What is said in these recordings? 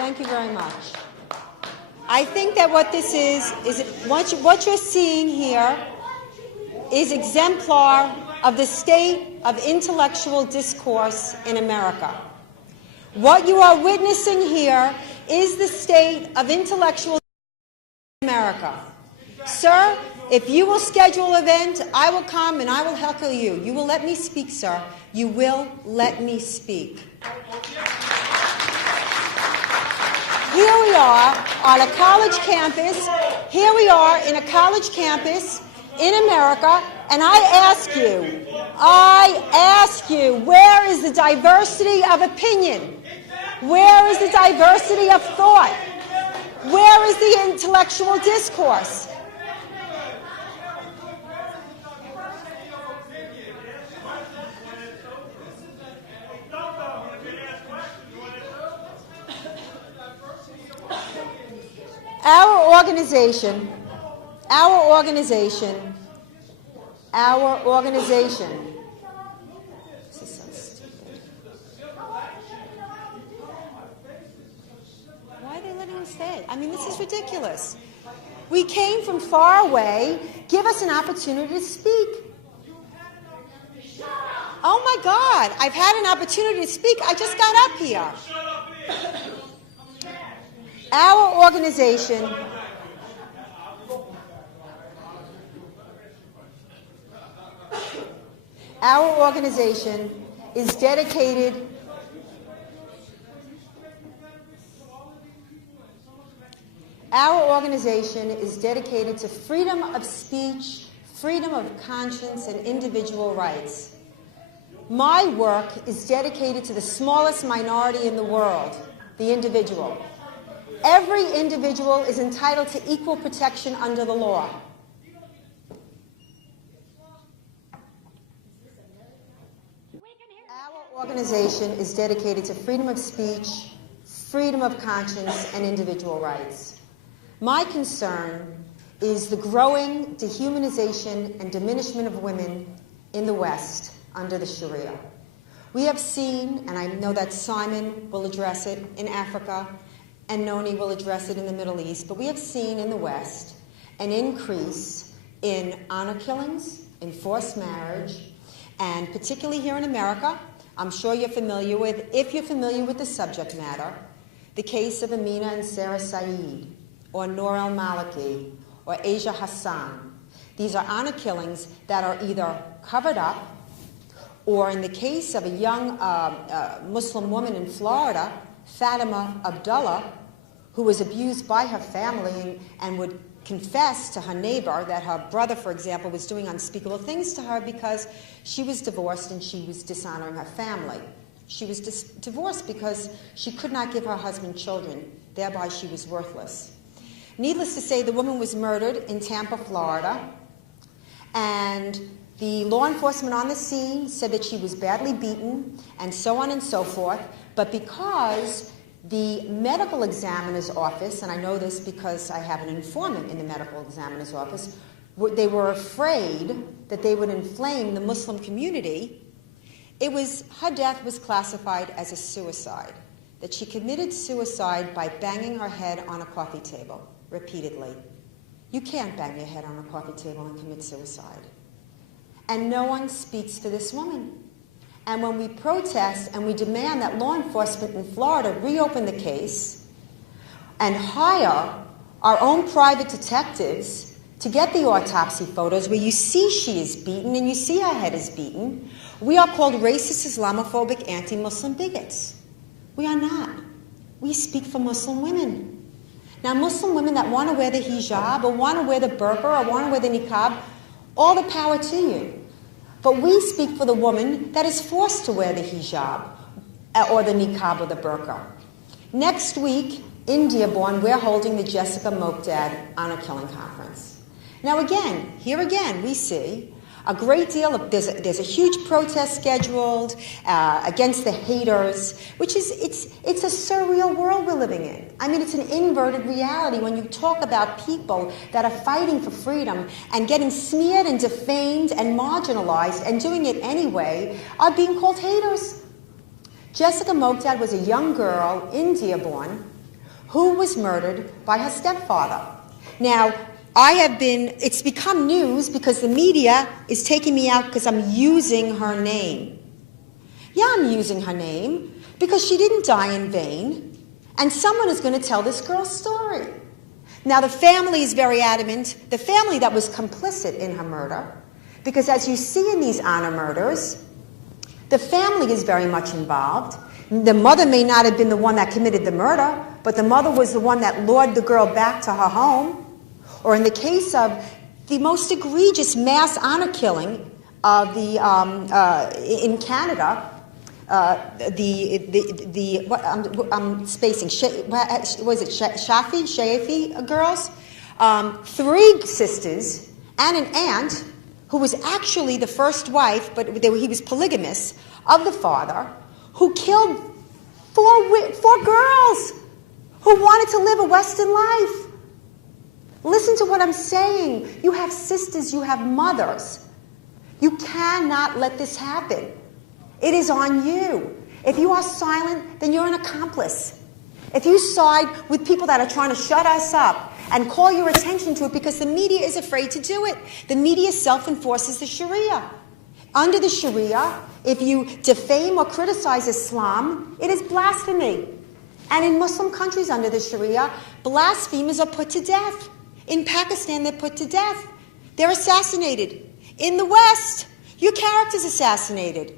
Thank you very much. I think that what this is what you're seeing here is exemplar of the state of intellectual discourse in America. What you are witnessing here is the state of intellectual discourse in America. Sir, if you will schedule an event, I will come and I will heckle you. You will let me speak, sir. You will let me speak. Here we are on a college campus. Here we are in a college campus in America, and I ask you, where is the diversity of opinion? Where is the diversity of thought? Where is the intellectual discourse? Our organization, this is so stupid. Why are they letting us stay? I mean, this is ridiculous. We came from far away. Give us an opportunity to speak. Oh my God, I've had an opportunity to speak. I just got up here. Our organization is dedicated to freedom of speech, freedom of conscience, and individual rights. My work is dedicated to the smallest minority in the world, the individual. Every individual is entitled to equal protection under the law. Our organization is dedicated to freedom of speech, freedom of conscience, and individual rights. My concern is the growing dehumanization and diminishment of women in the West under the Sharia. We have seen, and I know that Simon will address it in Africa, and Noni will address it in the Middle East, but we have seen in the West an increase in honor killings, in forced marriage, and particularly here in America, I'm sure you're familiar with, if you're familiar with the subject matter, the case of Amina and Sarah Saeed, or Noor al-Maliki, or Asia Hassan. These are honor killings that are either covered up, or in the case of a young Muslim woman in Florida, Fatima Abdullah, who was abused by her family and would confess to her neighbor that her brother, for example, was doing unspeakable things to her because she was divorced and she was dishonoring her family. She was divorced because she could not give her husband children, thereby she was worthless. Needless to say, the woman was murdered in Tampa, Florida, and the law enforcement on the scene said that she was badly beaten and so on and so forth, but because the medical examiner's office, and I know this because I have an informant in the medical examiner's office, they were afraid that they would inflame the Muslim community. Her death was classified as a suicide, that she committed suicide by banging her head on a coffee table repeatedly. You can't bang your head on a coffee table and commit suicide. And no one speaks for this woman. And when we protest and we demand that law enforcement in Florida reopen the case and hire our own private detectives to get the autopsy photos where you see she is beaten and you see her head is beaten, we are called racist, Islamophobic, anti-Muslim bigots. We are not. We speak for Muslim women. Now, Muslim women that want to wear the hijab or want to wear the burqa or want to wear the niqab, all the power to you. But we speak for the woman that is forced to wear the hijab or the niqab or the burqa. Next week, in Dearborn, we're holding the Jessica Mokdad Honor Killing Conference. Now again, here again, we see a great deal of, there's a huge protest scheduled against the haters, which is, it's a surreal world we're living in. I mean, it's an inverted reality when you talk about people that are fighting for freedom and getting smeared and defamed and marginalized and doing it anyway are being called haters. Jessica Mokdad was a young girl in Dearborn who was murdered by her stepfather. Now, it's become news because the media is taking me out because I'm using her name. Yeah, I'm using her name because she didn't die in vain, and someone is going to tell this girl's story. Now, the family is very adamant, the family that was complicit in her murder, because as you see in these honor murders, the family is very much involved. The mother may not have been the one that committed the murder, but the mother was the one that lured the girl back to her home. Or in the case of the most egregious mass honor killing of in Canada, I'm spacing. Was it Shafi girls? 3 sisters and an aunt who was actually the first wife, but he was polygamous, of the father, who killed 4 girls who wanted to live a Western life. Listen to what I'm saying. You have sisters, you have mothers. You cannot let this happen. It is on you. If you are silent, then you're an accomplice. If you side with people that are trying to shut us up and call your attention to it because the media is afraid to do it, the media self-enforces the Sharia. Under the Sharia, if you defame or criticize Islam, it is blasphemy. And in Muslim countries under the Sharia, blasphemers are put to death. In Pakistan, they're put to death. They're assassinated. In the West, your character's assassinated.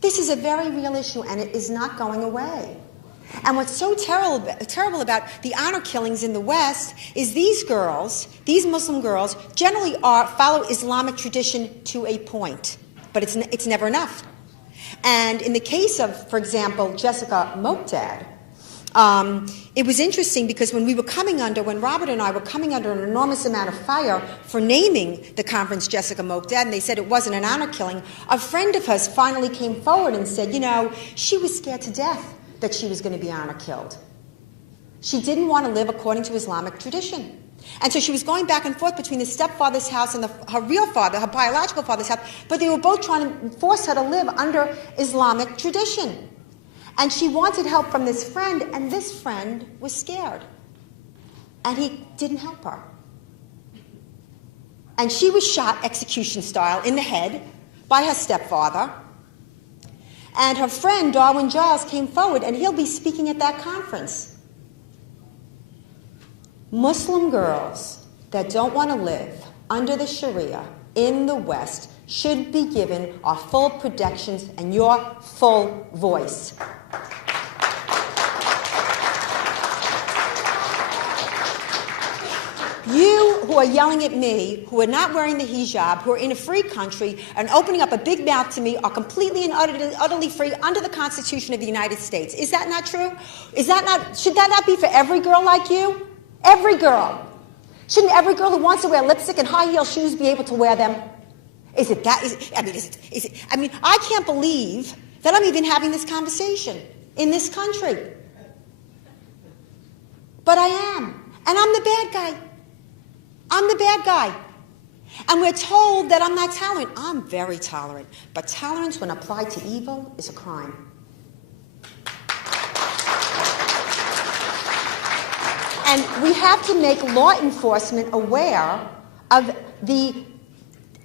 This is a very real issue, and it is not going away. And what's so terrible about the honor killings in the West is these girls, these Muslim girls, generally follow Islamic tradition to a point, but it's never enough. And in the case of, for example, Jessica Moqdad, it was interesting because when Robert and I were coming under an enormous amount of fire for naming the conference Jessica Moqdad, and they said it wasn't an honor killing, a friend of hers finally came forward and said, she was scared to death that she was going to be honor killed. She didn't want to live according to Islamic tradition. And so she was going back and forth between the stepfather's house and her real father, her biological father's house, but they were both trying to force her to live under Islamic tradition. And she wanted help from this friend, and this friend was scared. And he didn't help her. And she was shot execution style in the head by her stepfather. And her friend, Darwin Giles, came forward, and he'll be speaking at that conference. Muslim girls that don't want to live under the Sharia in the West should be given our full protections and your full voice. You who are yelling at me, who are not wearing the hijab, who are in a free country and opening up a big mouth to me are completely and utterly free under the Constitution of the United States. Is that not true? Should that not be for every girl like you? Every girl. Shouldn't every girl who wants to wear lipstick and high heel shoes be able to wear them? I can't believe that I'm even having this conversation in this country. But I am. And I'm the bad guy. I'm the bad guy. And we're told that I'm not tolerant. I'm very tolerant. But tolerance, when applied to evil, is a crime. And we have to make law enforcement aware of the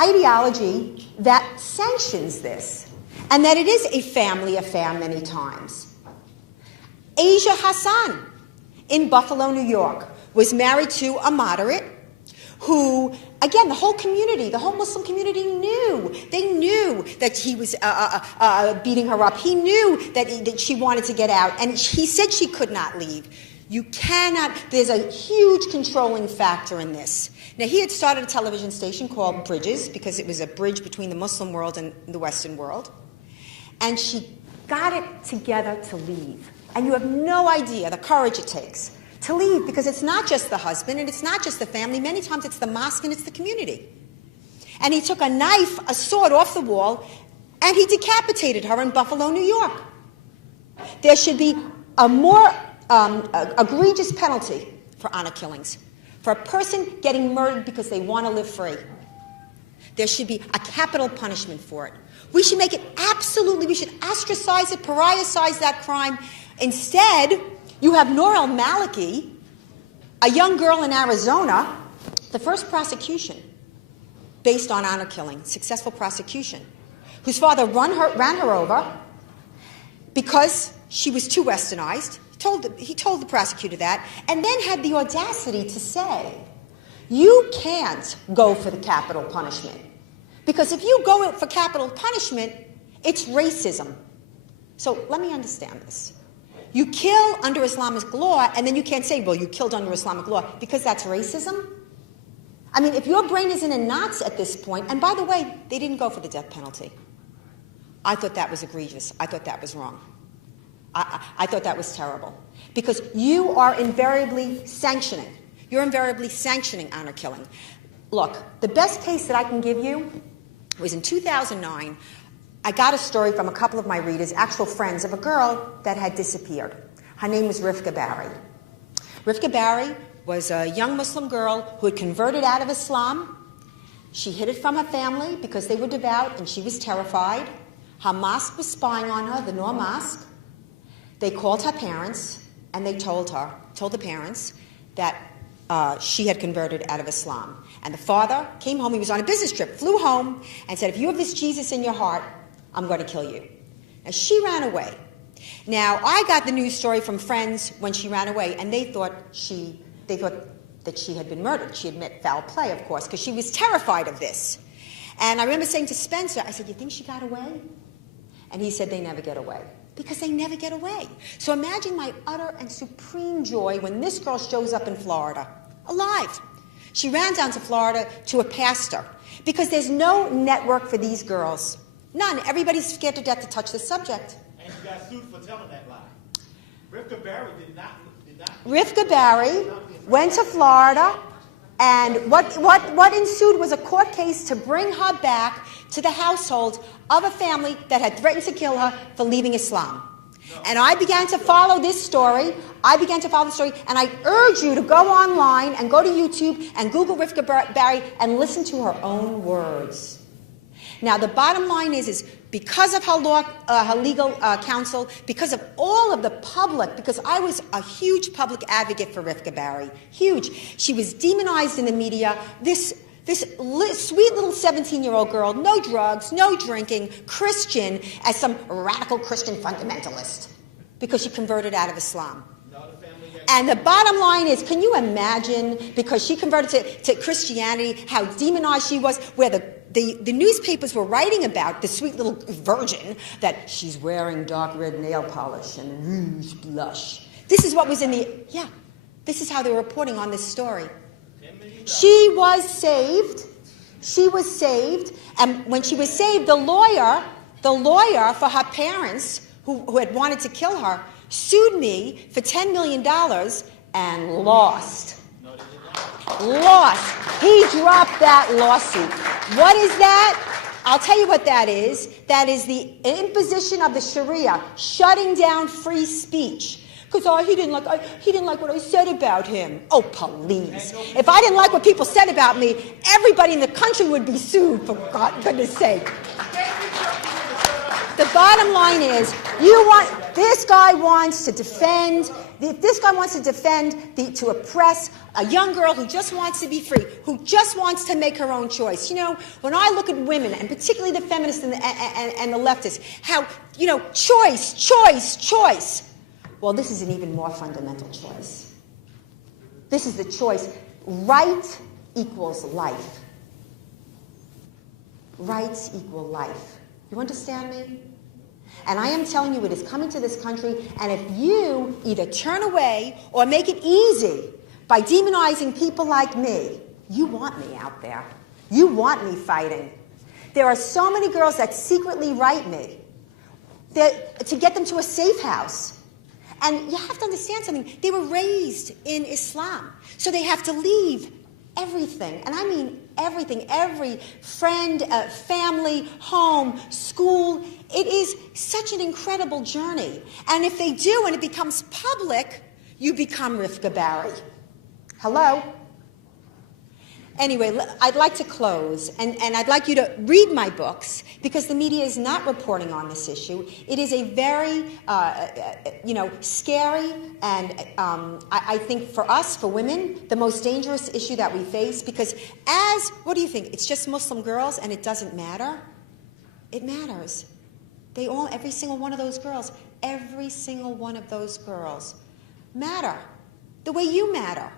ideology that sanctions this, and that it is a family affair many times. Asia Hassan in Buffalo, New York, was married to a moderate who, again, the whole Muslim community knew. They knew that he was beating her up. He knew that she wanted to get out, and he said she could not leave. You cannot, there's a huge controlling factor in this. Now, he had started a television station called Bridges, because it was a bridge between the Muslim world and the Western world. And she got it together to leave. And you have no idea the courage it takes to leave, because it's not just the husband and it's not just the family. Many times it's the mosque and it's the community. And he took a knife, a sword off the wall, and he decapitated her in Buffalo, New York. There should be a more egregious penalty for honor killings. For a person getting murdered because they want to live free, there should be a capital punishment for it. We should make it absolutely, we should ostracize it, pariahicize that crime, Instead, you have Noor al-Maliki, a young girl in Arizona, the first prosecution based on honor killing, successful prosecution, whose father ran her over because she was too westernized. He told the prosecutor that, and then had the audacity to say, you can't go for the capital punishment, because if you go for capital punishment, it's racism. So let me understand this. You kill under Islamic law, and then you can't say, well, you killed under Islamic law, because that's racism? I mean, if your brain isn't in knots at this point, and by the way, they didn't go for the death penalty. I thought that was egregious. I thought that was wrong. I thought that was terrible. Because you are invariably sanctioning. You're invariably sanctioning honor killing. Look, the best case that I can give you was in 2009. I got a story from a couple of my readers, actual friends, of a girl that had disappeared. Her name was Rifka Barry. Rifka Barry was a young Muslim girl who had converted out of Islam. She hid it from her family because they were devout and she was terrified. Her mosque was spying on her, the Noor Mosque. They called her parents and they told the parents that she had converted out of Islam. And the father came home, he was on a business trip, flew home and said, if you have this Jesus in your heart, I'm going to kill you. Now, she ran away. Now, I got the news story from friends when she ran away, and they thought that she had been murdered. She had met foul play, of course, because she was terrified of this. And I remember saying to Spencer, I said, you think she got away? And he said, they never get away. Because they never get away. So imagine my utter and supreme joy when this girl shows up in Florida, alive. She ran down to Florida to a pastor, because there's no network for these girls. None. Everybody's scared to death to touch the subject. And she got sued for telling that lie. Rifka Barry did not. Rifka Barry went to Florida, and what ensued was a court case to bring her back to the household of a family that had threatened to kill her for leaving Islam. And I began to follow this story. And I urge you to go online and go to YouTube and Google Rifka Barry and listen to her own words. Now, the bottom line is because of her legal counsel, because of all of the public, because I was a huge public advocate for Rifka Barry, huge. She was demonized in the media. This sweet little 17-year-old girl, no drugs, no drinking, Christian, as some radical Christian fundamentalist, because she converted out of Islam. And the bottom line is, can you imagine, because she converted to Christianity, how demonized she was, where the newspapers were writing about the sweet little virgin, that she's wearing dark red nail polish and rouge blush. This is what was this is how they were reporting on this story. She was saved. And when she was saved, the lawyer for her parents, who had wanted to kill her, sued me for $10 million and lost. Lost. He dropped that lawsuit. What is that? I'll tell you what that is. That is the imposition of the Sharia, shutting down free speech. Because he didn't like what I said about him. Oh, please. If I didn't like what people said about me, everybody in the country would be sued, for goodness sake. The bottom line is, this guy wants to defend, to oppress a young girl who just wants to be free, who just wants to make her own choice. You know, when I look at women, and particularly the feminists and the leftists, how, choice. Well, this is an even more fundamental choice. This is the choice. Right equals life. Rights equal life. You understand me? And I am telling you, it is coming to this country, and if you either turn away or make it easy by demonizing people like me, you want me out there. You want me fighting. There are so many girls that secretly write me to get them to a safe house. And you have to understand something. They were raised in Islam, so they have to leave everything, and I mean everything, every friend, family, home, school. It is such an incredible journey. And if they do, and it becomes public, you become Rifka Barry. Hello? Anyway, I'd like to close, and I'd like you to read my books, because the media is not reporting on this issue. It is a very, scary, and I think for us, for women, the most dangerous issue that we face, because what do you think? It's just Muslim girls, and it doesn't matter? It matters. Every single one of those girls matter the way you matter.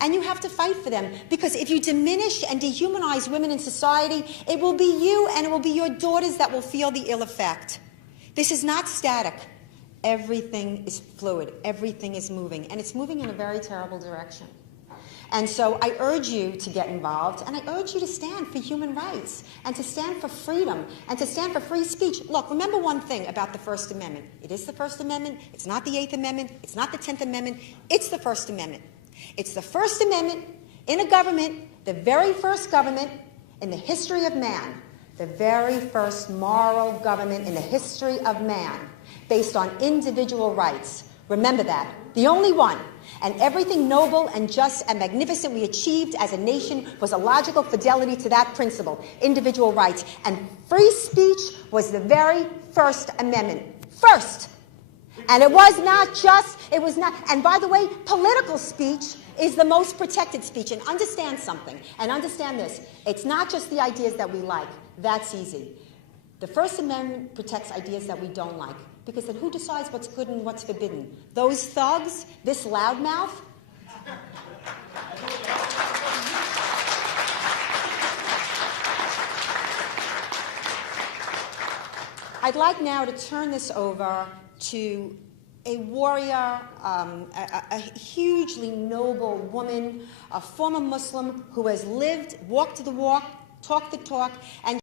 And you have to fight for them, because if you diminish and dehumanize women in society, it will be you and it will be your daughters that will feel the ill effect. This is not static. Everything is fluid. Everything is moving, and it's moving in a very terrible direction. And so I urge you to get involved, and I urge you to stand for human rights, and to stand for freedom, and to stand for free speech. Look, remember one thing about the First Amendment. It is the First Amendment. It's not the Eighth Amendment. It's not the 10th Amendment. It's the First Amendment. It's the First Amendment in a government, the very first government in the history of man, the very first moral government in the history of man, based on individual rights. Remember that. The only one. And everything noble and just and magnificent we achieved as a nation was a logical fidelity to that principle, individual rights. And free speech was the very First Amendment. First. And it was not, and by the way, political speech is the most protected speech. And understand something, and understand this. It's not just the ideas that we like. That's easy. The First Amendment protects ideas that we don't like. Because then who decides what's good and what's forbidden? Those thugs? This loudmouth? I'd like now to turn this over to a warrior, a hugely noble woman, a former Muslim who has walked the walk, talked the talk, and